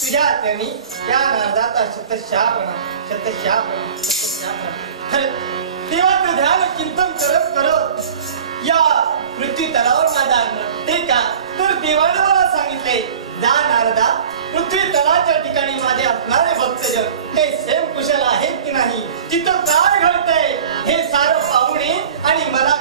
तुझ्या हाताने त्या नारदाचा शतशापणा देवाचं ध्यान चिंतन करत करत या पृथ्वी तलावर माझा आणलं ते का तर देवाने मला सांगितले जा नारदा पृथ्वी तलाच्या ठिकाणी माझे असणारे भक्तजन ते सेम कुशल आहेत की नाही तिथं काय घडतंय हे सारं पाहुणे आणि मला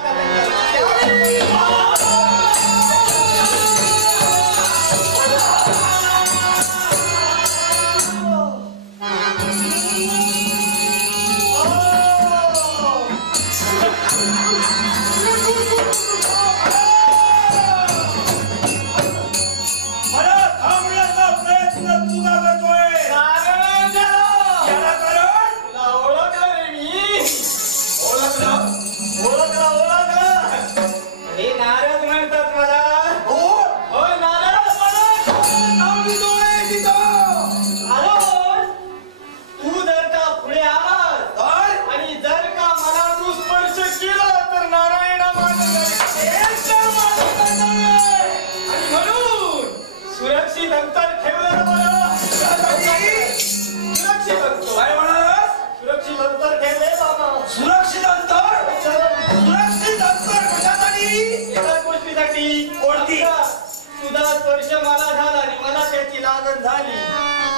स्पर्श मला झाला आणि मला त्याची लागण झाली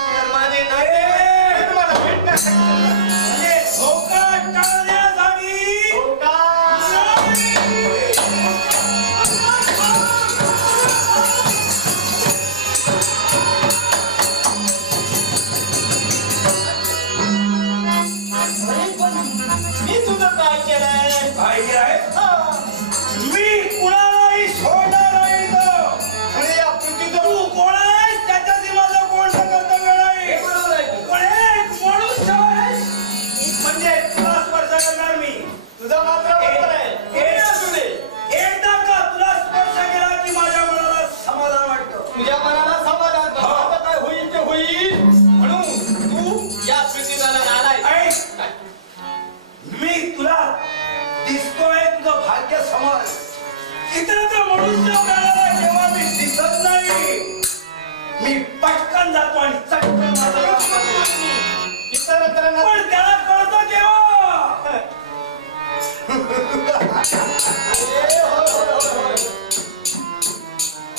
तर माझे नाते मला भेटण्यासाठी धोका टाळण्यासाठी मी तुझं काय केलंय काय केलंय मी कुणालाही सोडणार तुझा मात्र बरोबर आहे एकदा का तुला स्पर्श केला की माझ्या मनाला समाधान वाटतं तुझ्या मनाला समाधान आता काय होईल ते होईल म्हणून तू या पृथ्वीला आलाय मी तुला दिसतोय तुझं भाग्य समज इतरत्र मनुष्य प्राण्याला जेव्हा मी दिसत नाही मी पटकन जातो आणि चटकन इतरांना पण त्याला कळतं केव्हा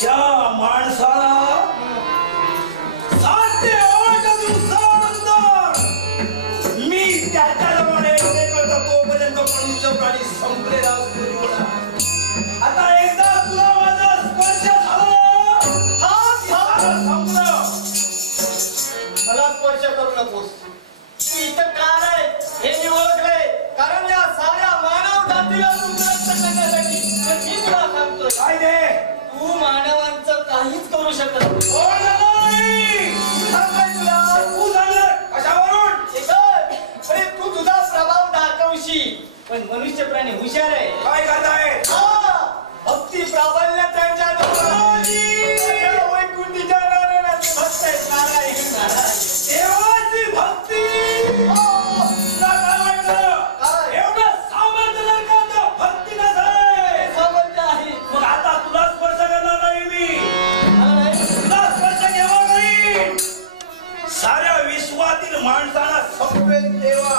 त्या माणसाला 7 ते 8 दिवसानंतर मी त्याच्याप्रमाणे तोपर्यंत मनुष्य प्राणी संपलेला असतो आता एकदा तुला माझा स्पर्श झाला संपलं मला स्पर्श करू नकोस तू इथं काय आहे हे मी ओळखलंय कारण या साऱ्या मानव जातीला दुर्लक्ष करण्यासाठी मी तुला सांगतोय काय ते तू मानवांचं काहीच करू शकत नाही तुला तू सांगणार कशावरून अरे तू तुझा प्रभाव दाखवशील पण मनुष्य प्राणी हुशार आहे काय करताय भक्ती प्राबल्य त्यांच्या वैकुंठीच्या नारायणाची भक्त आहे नारायण नारायण देवाची भक्ती काय वाटलं एवढं सामर्थ्य जर का त्या भक्तीला झालंय सामर्थ्य आहे मग आता तुला स्पर्श करणार नाही मी तुला स्पर्श केव्हा करीन साऱ्या विश्वातील माणसाला संपवेल देवा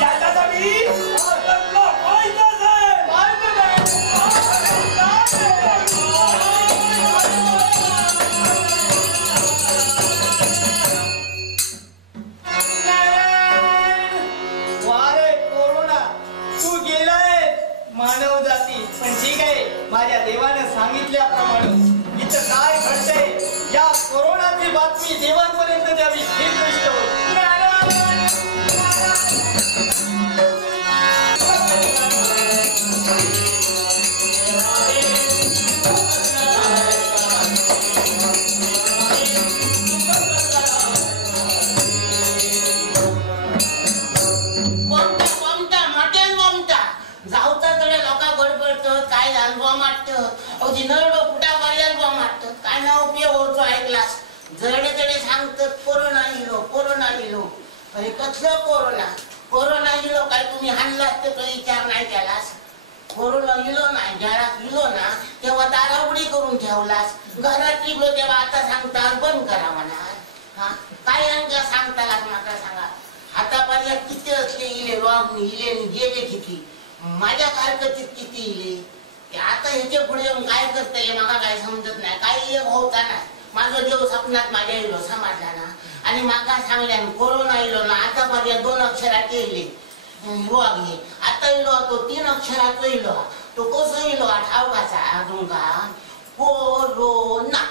याच्यासाठी तुला पाहिजेच आहे मानव जाती पण ठीक आहे माझ्या देवानं सांगितल्याप्रमाणे इथं काय घडतंय या कोरोनाची बातमी देवांपर्यंत द्यावी हे दृष्ट अरे कसलं कोरोना इलो काय तुम्ही हाणलात तो विचार नाही केलास कोरोना इलो नाही घरात इलो ना तेव्हा दारावडी करून ठेवलास घरात इलो तेव्हा आता सांगता बंद करा म्हणा काय यांका सांगताला माका सांगा हातापाल्या किती असले इले रोग इले गेले किती माझ्या कारकतीत किती इले आता ह्याच्या पुढे येऊन काय करता येईल मला काय समजत नाही काही एक होता ना माझं देव स्वप्नात माझ्या इलो समाजला ना आणि माका सांगल्यान कोरोना इलो ना आतापर्यंत 2 अक्षरात येईल रोग हे आता इलो तो 3 अक्षरात इलो तो कसं इलो ठावकाचा तुमका कोरोना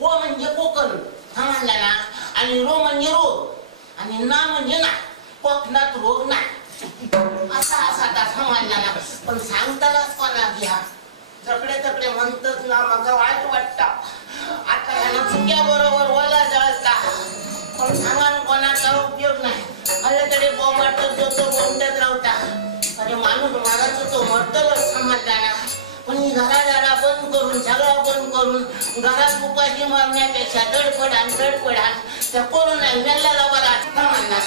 को म्हणजे कोकण समजला ना आणि रो म्हणजे रोग आणि ना म्हणजे ना कोकणात रोग ना असा आता समजला ना पण सांगतालाच कोणा घ्या जकडे म्हणतात ना मला वाईट वाटतं आता ह्याला चुक्या बरोबर ओला जळता पण सांगा कोणाचा उपयोग नाही अलीकडे बोंबाटत जातो बोंबटत राहता अरे माणूस मारायचं तो मरतच समजला ना पण ही घरादारा बंद करून सगळं बंद करून घरात उपाशी मारण्यापेक्षा दडपडा त्या कोरोना मेल्याला बरा समजला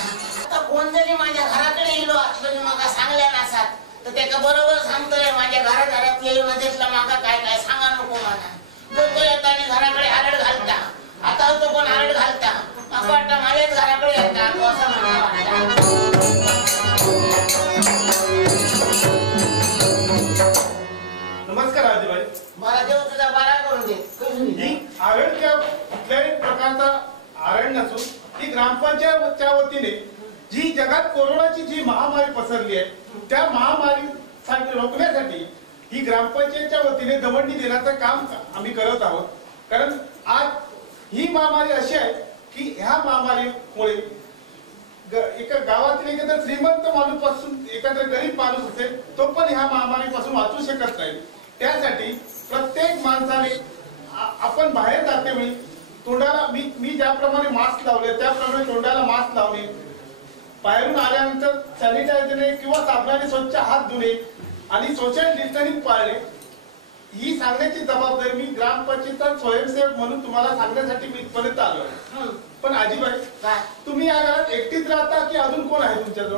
आता कोणतरी माझ्या घराकडे येलो असलं मला सांगल्या नसात तर त्याला बरोबर सांगतोय माझ्या घरादारात येईल मध्येतला मागा काय काय सांगा नको मला तो येताना घराकडे हारड घालता आता तो कोण हारड घालता असं वाटतं माझ्याच घराकडे येतात असं मला वाटतं नमस्कार आजीबाई मला देव तुझा बारा करून दे आरड कुठल्याही प्रकारचा आरड नसून ती ग्रामपंचायतच्या वतीने जी जगात कोरोनाची जी महामारी पसरली आहे त्या महामारी रोखण्यासाठी ही ग्रामपंचायतच्या वतीने दवंडी देण्याचं काम आम्ही करत आहोत कारण आज ही महामारी अशी आहे की ह्या महामारीमुळे एका गावातील एखादा श्रीमंत माणूस पासून एखादा गरीब माणूस असेल तो पण ह्या महामारीपासून वाचू शकत नाही त्यासाठी प्रत्येक माणसाने आपण बाहेर जातेवेळी तोंडाला मी ज्याप्रमाणे मास्क लावले त्याप्रमाणे तोंडाला मास्क लावणे बाहेरून आल्यानंतर सॅनिटायझरने किंवा साबणाने स्वच्छ हात धुणे आणि सोशल डिस्टन्सिंग पाळणे ही सांगण्याची जबाबदारी मी ग्रामपंचायत स्वयंसेवक म्हणून तुम्हाला सांगण्यासाठी मी इथपर्यंत आलो पण आजीबाई तुम्ही या घरात एकटीच राहता की अजून कोण आहे तुमच्याजवळ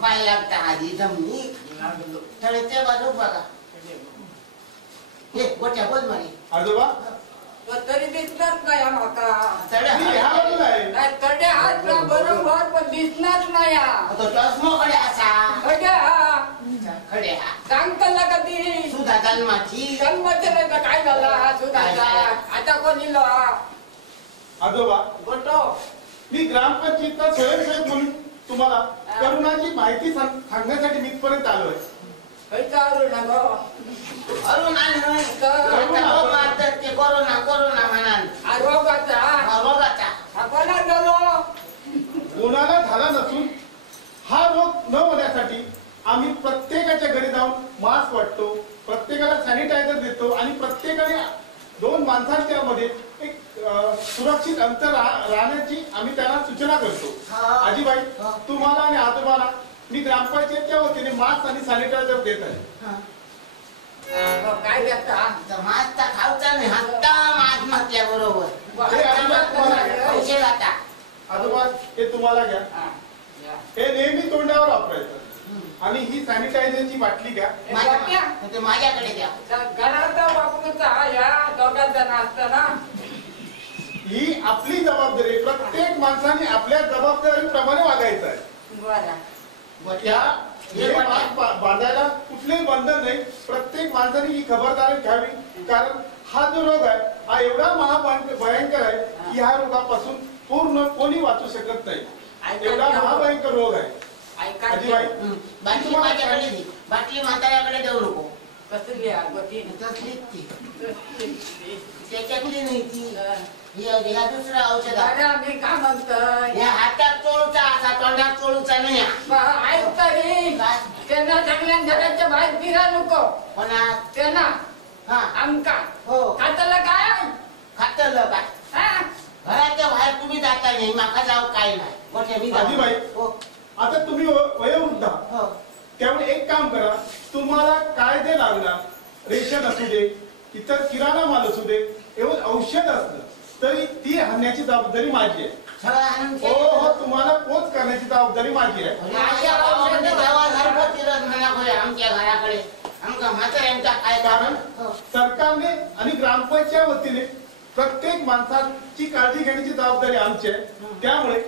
पाय लागता आधी जमनी तळेच्या बाजू बघा हे गोट्या बोल म्हणे आजोबा तरी दिसणार नाही माका मी ह्या बाजूला आहे तडे हात बरोबर पण दिसणार नाही तो चष्मा खडे असा खडे सांगताना कधी सुधा जन्माची जन्माचे नाही तर काय झाला सुधाचा आता कोणी लो आजोबा गोटो मी ग्रामपंचायतचा स्वयंसेवक म्हणून तुम्हाला करोनाची माहिती सांगण्यासाठी मी इथपर्यंत आलोय अरुण आले ते कोरोना म्हणाल कोणाला झाला नसून हा रोग न होण्यासाठी आम्ही प्रत्येकाच्या घरी जाऊन मास्क वाटतो प्रत्येकाला सॅनिटायझर देतो आणि प्रत्येकाने 2 माणसांच्या मध्ये एक सुरक्षित अंतर राहण्याची आम्ही त्यांना सूचना करतो आजीबाई तुम्हाला आणि आजोबाला मी ग्रामपंचायतच्या वतीने मास्क आणि सॅनिटायझर देत आहे काय करता मास्क खावचा नाही हत्ता मास्क म्हटल्या बरोबर आजोबा हे तुम्हाला घ्या हे नेहमी तोंडावर वापरायचं आणि ही सॅनिटायझरची बाटली घ्या माझ्याकडे द्या घरात वापरूचा या दोघात जण असताना ही आपली जबाबदारी प्रत्येक माणसाने आपल्या जबाबदारीप्रमाणे वागायचं आहे बांधायला कुठलेही बंधन नाही प्रत्येक माणसाने ही खबरदारी घ्यावी कारण हा जो रोग आहे हा एवढा महाभयंकर आहे की ह्या रोगापासून पूर्ण कोणी वाचू शकत नाही एवढा महाभयंकर रोग आहे आजीबाई बाटली माझ्याकडे दे बाटली म्हाताऱ्याकडे देऊ नको कसली त्याच्यातली नाही ती ह्या दुसरा औषध मी काय म्हणतोय या हातात चोळूचा असा तोंडात चोळूचा नाही ऐक तरी त्यांना चांगल्या घराच्या बाहेर फिरा नको कोणा त्यांना आमका हो खाताला काय खातलं काय घराच्या बाहेर तुम्ही जाता नाही माका जाऊ काय नाही मोठ्या मी आजीबाई आता तुम्ही वयोवृद्ध त्यामुळे एक काम करा तुम्हाला काय जे लागणार रेशन असू दे इतर किराणा माल असू दे एवढं औषध असलं तरी ती आणण्याची जबाबदारी माझी आहे. हो हो तुम्हाला पोच करण्याची जबाबदारी माझी आहे. आमच्या घराकडे आमच्या म्हाताऱ्यांचा काय कारण सरकारने आणि ग्रामपंचायत वतीने प्रत्येक माणसाची काळजी घेण्याची जबाबदारी आमची आहे. त्यामुळे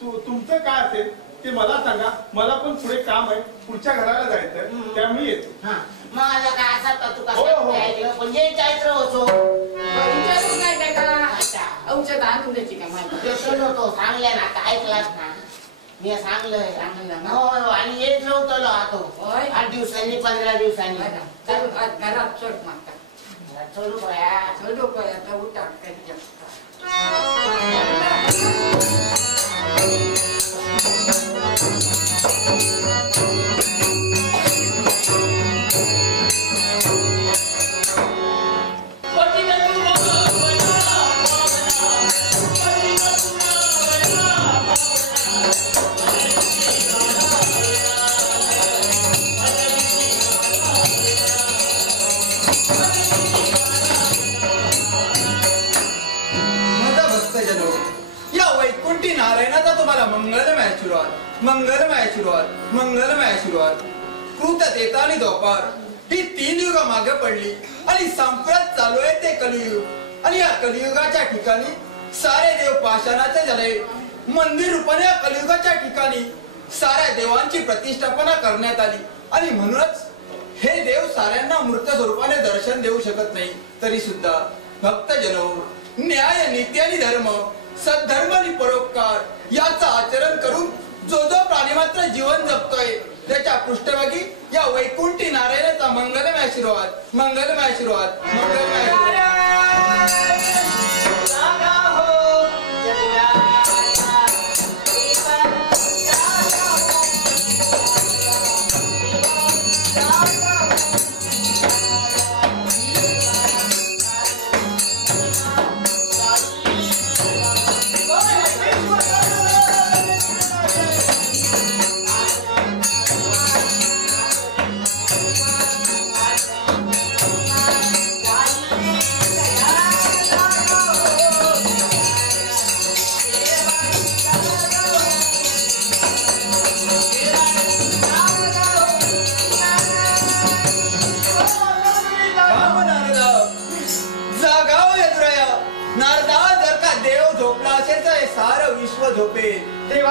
तुमचं काय असेल ते मला सांगा. मला पण पुढे काम आहे, पुढच्या घराला जायचं, त्यामुळे येतो. माझा काय असा तू कसं म्हणजे चैत्र होतो औषध आणून द्यायची का मला होतो सांगल्या ना आता ऐकलास ना मी सांगलंय आणि येत नव्हतं आता 8 दिवसांनी 15 दिवसांनी घरात चढ मागतात चढू आता उठा नारायणाचा तुम्हाला मंगलमय आशीर्वाद, मंगलमय आशीर्वाद, मंगलमय आशीर्वाद. कृत देता आणि दोपार ही 3 युग मागे पडली आणि संप्रत चालू आहे ते कलियुग. आणि या कलियुगाच्या ठिकाणी सारे देव पाषाणाचे झाले. मंदिर रूपाने या कलियुगाच्या ठिकाणी साऱ्या देवांची प्रतिष्ठापना करण्यात आली. आणि म्हणूनच हे देव साऱ्यांना मूर्त स्वरूपाने दर्शन देऊ शकत नाही. तरी सुद्धा भक्तजनो न्याय, नीती आणि धर्म, सद्धर्म आणि परोपकार याचं आचरण करून जो जो प्राणी मात्र जीवन जगतोय त्याच्या पृष्ठभागी या वैकुंठी नारायणाचा मंगलमय आशीर्वाद, मंगलमय आशीर्वाद, मंगलमय आशीर्वाद.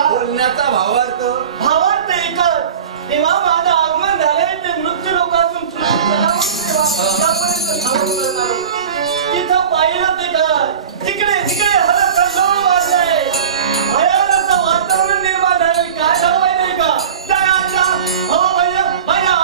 बोलण्याचा भावार्थ एकच. तेव्हा माझं आगमन झालंय ते मृत्यू लोकातून तिथं पाहिलं ते काय तिकडे तिकडे हरकल्लोळ वाजलंय. भयानक वातावरण निर्माण झालं. काय झालं माहिती का? हो भैया भैया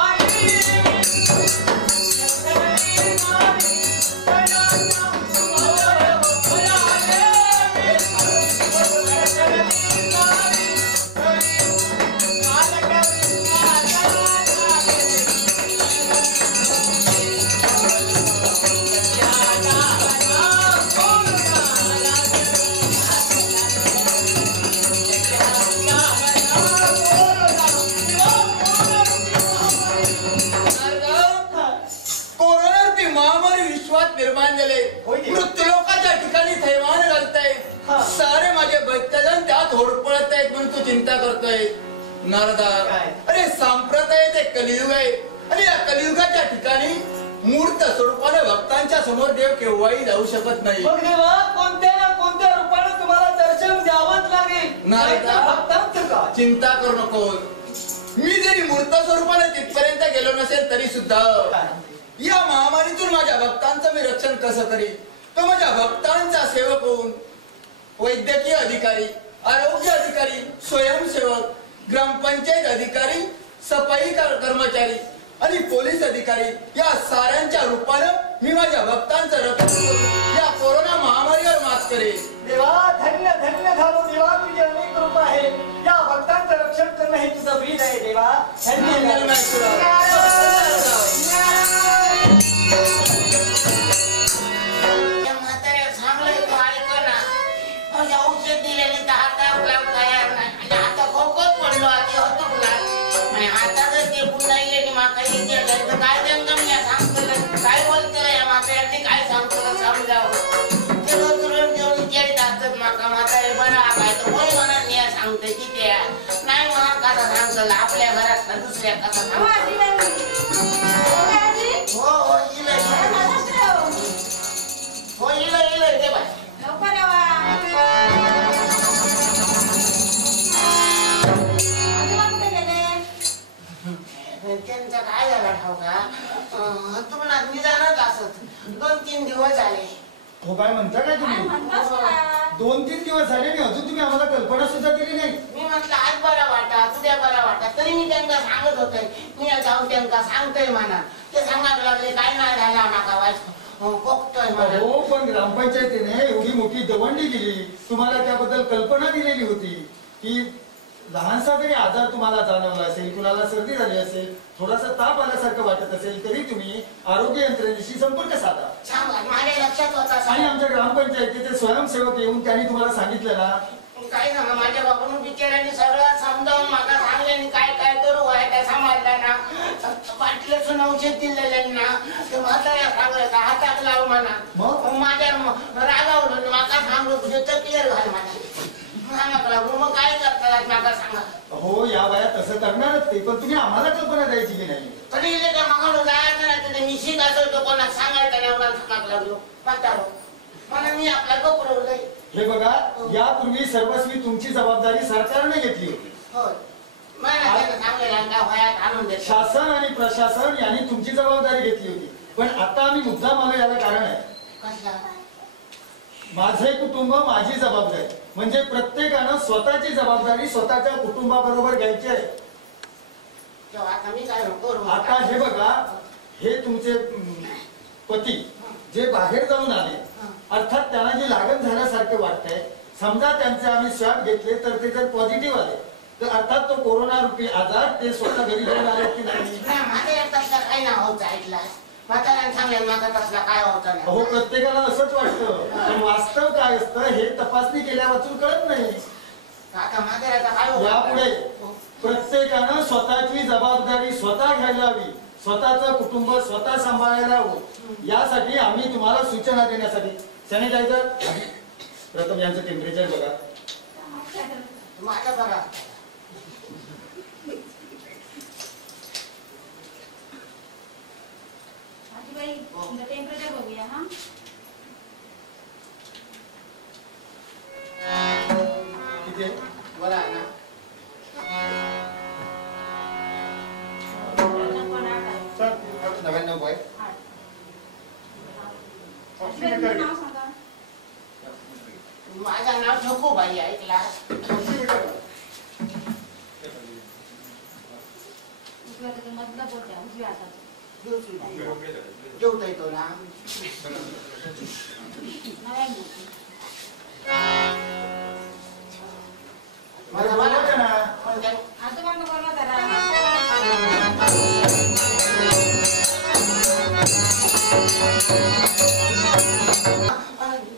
निर्माण झाले. मृत्यूलोकाच्या ठिकाणी थैमान घालताय. सारे माझे भक्तजन त्यात होरपळत आहेत म्हणून तू चिंता करतोय. नारदा, अरे संप्रदाय ते कलियुग आहे आणि या कलियुगाच्या ठिकाणी मूर्त स्वरूपाने भक्तांच्या समोर देव केव्हाही जाऊ शकत नाही. कोणत्या ना कोणत्या रूपाने तुम्हाला दर्शन द्यावंच लागेल. नारदा, भक्तांचं का चिंता करू नको. मी जरी मूर्त स्वरूपाने तिथपर्यंत गेलो नसेल तरी सुद्धा या महामारीतून माझ्या भक्तांचं मी रक्षण कसं करीन. तो माझ्या भक्तांचा सेवक होऊन वैद्यकीय अधिकारी, आरोग्य अधिकारी, स्वयंसेवक, ग्रामपंचायत अधिकारी, सफाई कर्मचारी आणि पोलीस अधिकारी या साऱ्यांच्या रूपानं मी माझ्या भक्तांचं रक्षण करून या कोरोना महामारीवर मात करेन. देवा धन्य धन्य झालो देवा, तुझी अनेक कृपा आहे. या भक्तांचं रक्षण करणं हे तुझं ब्रीद आहे देवा. धन्य औषध दिलेली तयार नाही. आता खोकत पडलो आता हातात ते पुन्हा येईल काय सांगतो काय बदल आपल्या घरात ना दुसऱ्या कसा हो आजी बाई. हो आजी. हो हो इले हो इले दे बाय लवकर यावा. आजोबा कुठे गेले? त्यांचा काय झाला ठाऊका तुम्हाला निदानच असत 2-3 दिवस झाले. हो काय म्हणता काय काय तुम्ही म्हणतास का? 2-3 दिवस झाले नाही अजून तुम्ही आम्हाला कल्पना सुद्धा दिली नाही. मी म्हटलं आज बरा वाटा उद्या बरा वाटा तरी मी त्यांना सांगत होते मी जाऊन त्यांना सांगतोय म्हणा ते सांगायला लागले काय नाही झाला नका वाच बघतोय म्हणा. हो पण ग्रामपंचायतीने एवढी मोठी दवंडी केली तुम्हाला त्याबद्दल कल्पना दिलेली होती की लहानसा जरी आजार तुम्हाला जाणवला असेल कुणाला सर्दी झाली असेल थोडासा ताप आल्यासारखं वाटत असेल तरी तुम्ही आरोग्य यंत्रणेशी संपर्क साधा. सांगा माझ्या लक्षात होता आणि आमच्या ग्रामपंचायतीचे स्वयंसेवक येऊन त्यांनी तुम्हाला सांगितलं ना काय सांगा माझ्या बापून बिचाऱ्यांनी सगळं समजावून मला सांगल्याने काय काय करू आहे त्या समाजला ना वाटलं औषध दिलेलं ना ते म्हाताऱ्या सांगायचं हातात लावू म्हणा मग माझ्या रागावलं माका सांगू तुझे क्लिअर घाल म्हणा सांगा लागू मग काय करतात माका सांगा. हो या वयात तसं करणारच ते पण तुम्ही आम्हाला कल्पना द्यायची की नाही. तरी इथे का मागायला जायचं नाही तर मी शिकायचो तो कोणाला सांगायचं नाही मला सांगायला लागलो म्हातारो मला मी आपला गपरवलंय. हे बघा यापूर्वी सर्वस्वी तुमची जबाबदारी सरकारने घेतली होती. होय मला सांगलेलं का वयात आणून देत शासन आणि प्रशासन यांनी तुमची जबाबदारी घेतली होती पण आता आम्ही मुद्दाम आलो याला कारण आहे. कसला माझे कुटुंब माझी जबाबदारी म्हणजे प्रत्येकानं स्वतःची जबाबदारी स्वतःच्या कुटुंबाबरोबर घ्यायची आहे. आता मी काय करू आता हे बघा हे तुमचे पती जे बाहेर जाऊन आले अर्थात त्यांना जे लागण झाल्यासारखे वाटतंय समजा त्यांचे आम्ही स्वॅब घेतले तर ते जर पॉझिटिव्ह आले तर अर्थात तो कोरोना रूपी आजार ते स्वतः घरी घेऊन आले की नाही. माझ्या तसला काही ना होत ऐकला म्हाताऱ्याने सांगेल माझा तसला काय होता नाही. हो प्रत्येकाला असंच वाटतं पण वास्तव काय असतं हे तपासणी केल्या वाचून कळत नाही. आता म्हाताऱ्याचा काय यापुढे प्रत्येकानं स्वतःची जबाबदारी स्वतः घ्यायला हवी स्वतःचं कुटुंब स्वतः सांभाळायला हवं यासाठी आम्ही तुम्हाला सूचना देण्यासाठी सॅनिटायझर प्रथम यांचं टेम्परेचर बघा माझा बघा आजीबाई टेम्परेचर बघूया हा. किती आहे? बरं आहे ना 99 आहे. आजीबाई नाव सांगा. माझं नाव ठोकूबाई ऐकला मधला बोट द्या उजव्या हातात. जेवता येतो ना मला बोलायचं ना. आजोबांना बोलवा जरा.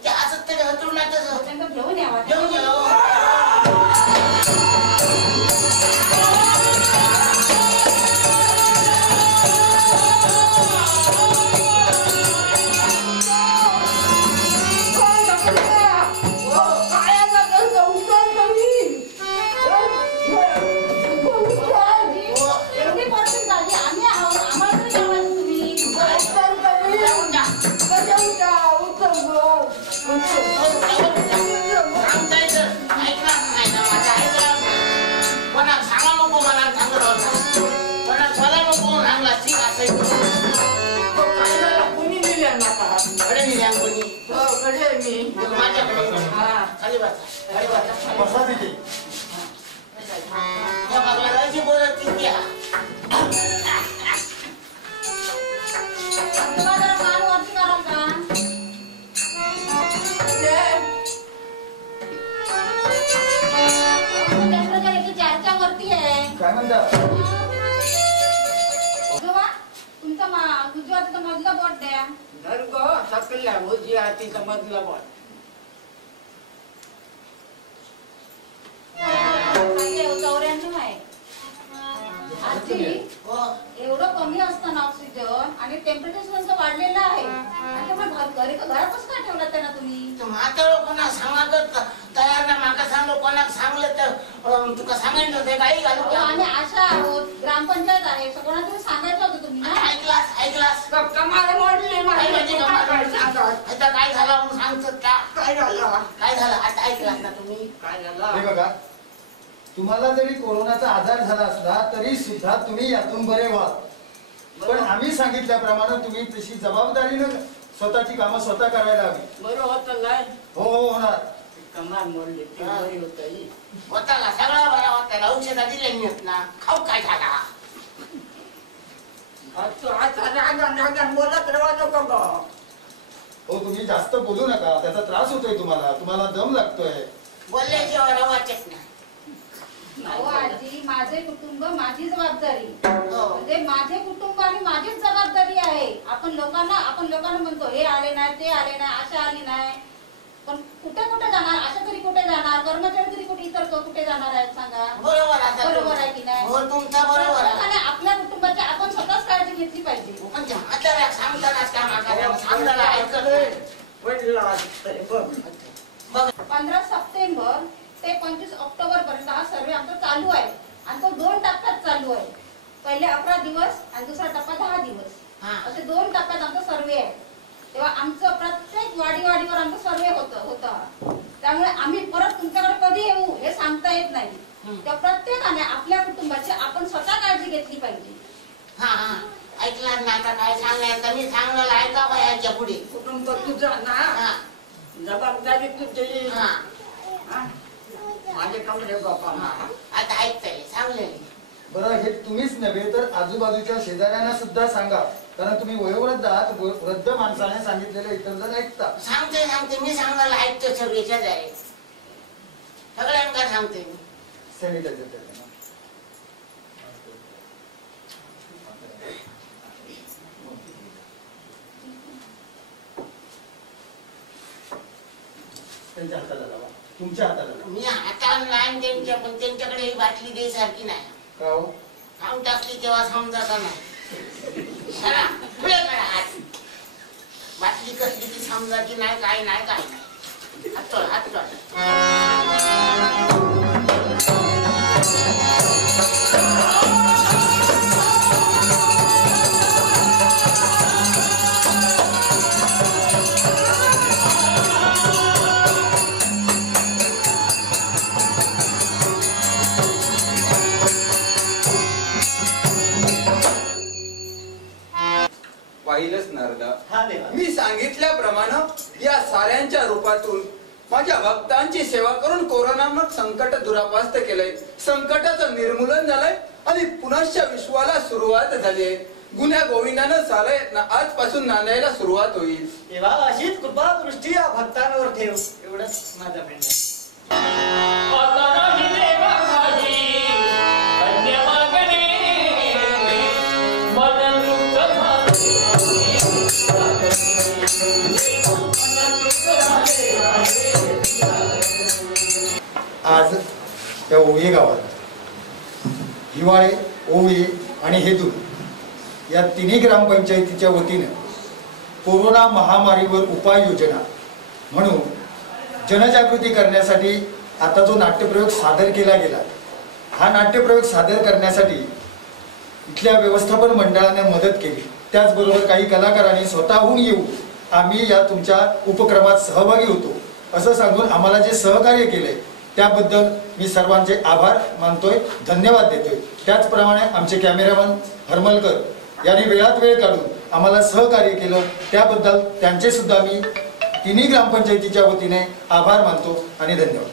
ते असं तरी हतरुणाचं त्यांना घेऊन यावा. घेऊन जाऊ बसा तिथे. काय म्हणता तुमचा मधला बोट द्या. सकल्या भुजिया तिचा मधला बोट. एवढं कमी असतं ना ऑक्सिजन आणि टेम्परेचर त्यांचं वाढलेलं आहे. घरी घरातच का ठेवलं त्यांना तुम्ही. म्हातारा कोणा सांगा तयार ना माका सांगलो कोणाक सांगलं तर तुका सांगायचं होते काही घालू आणि आशा आहोत ग्रामपंचायत आहे कोणातरी सांगायचं होतं तुम्ही ना ऐकलास कमाल मोडली आता काय झालं म्हणून सांगतात का काय झालं आता ऐकलास ना तुम्ही काय झालं हे बघा, तुम्हाला जरी कोरोनाचा आजार झाला असला तरी सुद्धा तुम्ही यातून बरे व्हाल, पण आम्ही सांगितल्याप्रमाणे तुम्ही तशी जबाबदारीनं स्वतःची कामं स्वतः करायला हवी. बरं होतं काय हो होणार. कमाल मोडली ती बरी होतं होता सगळा बरा होता औषधा दिले नाहीत ना खाऊ काय झाला बोलत राहा नको ग हो तुम्ही जास्त बोलू नका, त्याचा त्रास होतोय तुम्हाला दम लागतोय. बोलल्याशिवाय रवाचेच ना अहो आजी माझे कुटुंब माझी जबाबदारी म्हणजे माझे कुटुंब आणि माझीच जबाबदारी आहे. आपण लोकांना म्हणतो हे आले नाही ते आले नाही आशा आली नाही, पण कुठे जाणार आशा तरी कुठे जाणार कर्मचारी तरी कुठे इतर कुठे जाणार आहेत सांगा. बरोबर आहे की नाही. तुमचा बरोबर आहे. आणि आपल्या कुटुंबाची आपण स्वतःच काळजी घेतली पाहिजे. पण म्हाताऱ्या सांगतानाच का सांगायला ऐकत 15 सप्टेंबर ते 25 ऑक्टोबर पर्यंत हा सर्वे आमचा चालू आहे आणि तो 2 टप्प्यात चालू आहे. पहिले 11 दिवस आणि दुसरा टप्पा 10 दिवस असे 2 टप्प्यात आमचा सर्वे आहे. तेव्हा आमचं प्रत्येक वाडीवर आमचा सर्वे होता. त्यामुळे आम्ही परत तुमच्याकडे कधी येऊ हे सांगता येत नाही. तेव्हा प्रत्येकाने आपल्या कुटुंबाची आपण स्वतः काळजी घेतली पाहिजे. ऐकणार ना आता काय सांगायचं मी सांगलं ऐका बायाच्या पुढे कुटुंब तुझं ना जबाबदारी तुझी माझे कमरे बापा आता ऐकतंय सांगले बरं, हे तुम्हीच नव्हे तर आजूबाजूच्या शेजाऱ्यांना सुद्धा सांगा, कारण तुम्ही वयोवृद्ध आहात. वृद्ध माणसाने सांगितलेलं इतर जण ऐकतात. सांगते मी सांगायला ऐकतो सगळ्याच्या जाय सगळ्यांना सांगते मी सॅनिटायझर त्यांच्या हाताला लावा, तुमच्या हाताला लावा. मी हाताला नाही त्यांच्या पण त्यांच्याकडे ही बाटली द्यायसारखी नाही का हो? खाऊन टाकली तेव्हा समजत नाही पुढे करा हात बाटली कसली ती समजायची नाही काय नाही हात पाहिलंच नारदा, हा देवा. मी सांगितल्याप्रमाणे या साऱ्यांच्या रूपातून माझ्या भक्तांची सेवा करून कोरोनामक संकट दुरापास्त केलंय. संकटाचं निर्मूलन झालंय आणि पुनश्च विश्वाला सुरुवात झाली आहे. गुन्ह्या गोविंदानं सारे आजपासून नांदायला सुरुवात होईल. तेव्हा अशीच कृपा दृष्टी या भक्तांवर ठेव एवढंच माझं म्हणणं. आज त्या ओवी गावात हिवाळे, ओवी आणि हेदूर या तिन्ही ग्रामपंचायतीच्या वतीनं कोरोना महामारीवर उपाययोजना म्हणून जनजागृती करण्यासाठी आता जो नाट्यप्रयोग सादर केला गेला, हा नाट्यप्रयोग सादर करण्यासाठी इथल्या व्यवस्थापन मंडळाने मदत केली. त्याचबरोबर काही कलाकारांनी स्वतःहून येऊन आम्ही या तुमच्या उपक्रमात सहभागी होतो असं सांगून आम्हाला जे सहकार्य केले त्याबद्दल मी सर्वांचे आभार मानतोय, धन्यवाद देतोय. त्याचप्रमाणे आमचे कॅमेरामन हरमलकर यांनी वेळात वेळ काढून आम्हाला सहकार्य केलं, त्याबद्दल त्यांचे सुद्धा मी तिन्ही ग्रामपंचायतीच्या वतीने आभार मानतो आणि धन्यवाद.